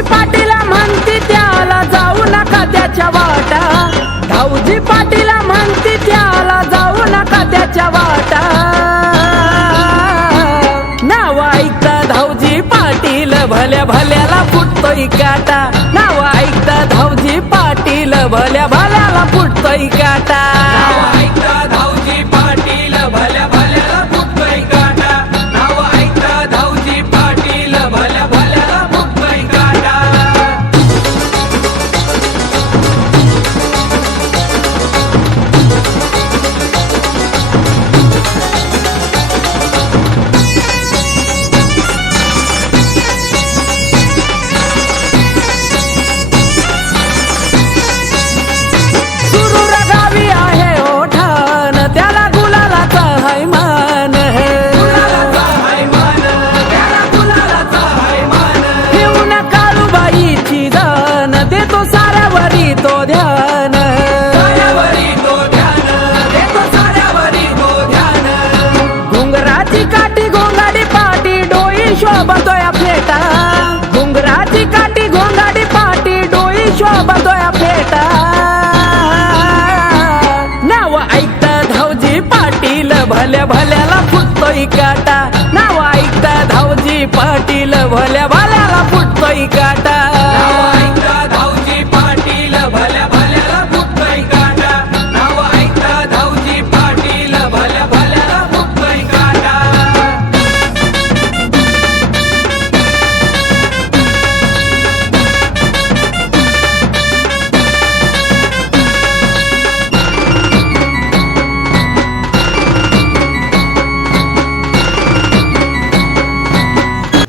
भाऊजी पाटीला म्हणती त्याला जाऊ नका त्याच्या वाटा. भाऊजी पाटीला म्हणती त्याला जाऊ नका त्याच्या वाटा. नाव ऐकता धावजी पाटील भल्या भल्याला फुटतोय काटा. नाव ऐकता धावजी पाटील भल्या भल्याला फुटतोय काटा. भल्या भल्याला फुटतोय काटा. नाव ऐकता धावजी पाटील भल्या भल्याला फुटतोय काटा.